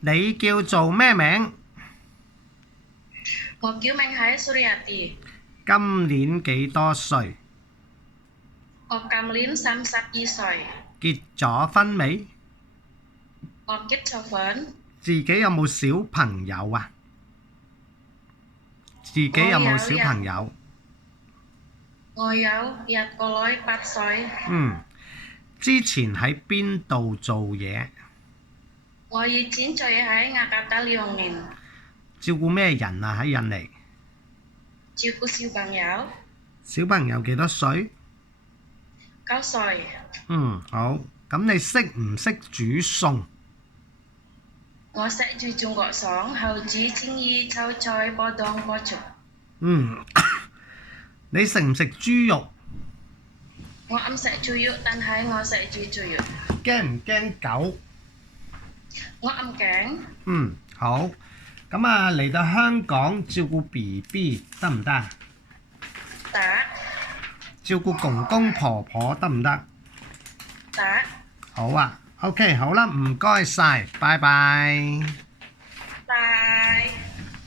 你叫做咩名？我叫名係 Suryati。今年幾多歲？我今年32歲。結咗婚未？我結咗婚。自己有冇小朋友啊？自己有冇小朋友？我有一個女8歲。之前喺邊度做嘢？我以前做嘢喺雅加達2年。照顧咩人啊？喺印尼。照顧小朋友。小朋友幾多歲9歲。好。咁你識唔識煮餸？我識煮中國餸，好煮青魚、炒菜、波檔、波粥。你食唔食豬肉？我唔食豬肉，但係我識煮豬肉。驚唔驚狗？我唔驚。好。咁啊，嚟到香港照顧 BB 得唔得？得。照顧公公婆婆得唔得？得。好啊，OK，好啦，唔該晒，拜拜。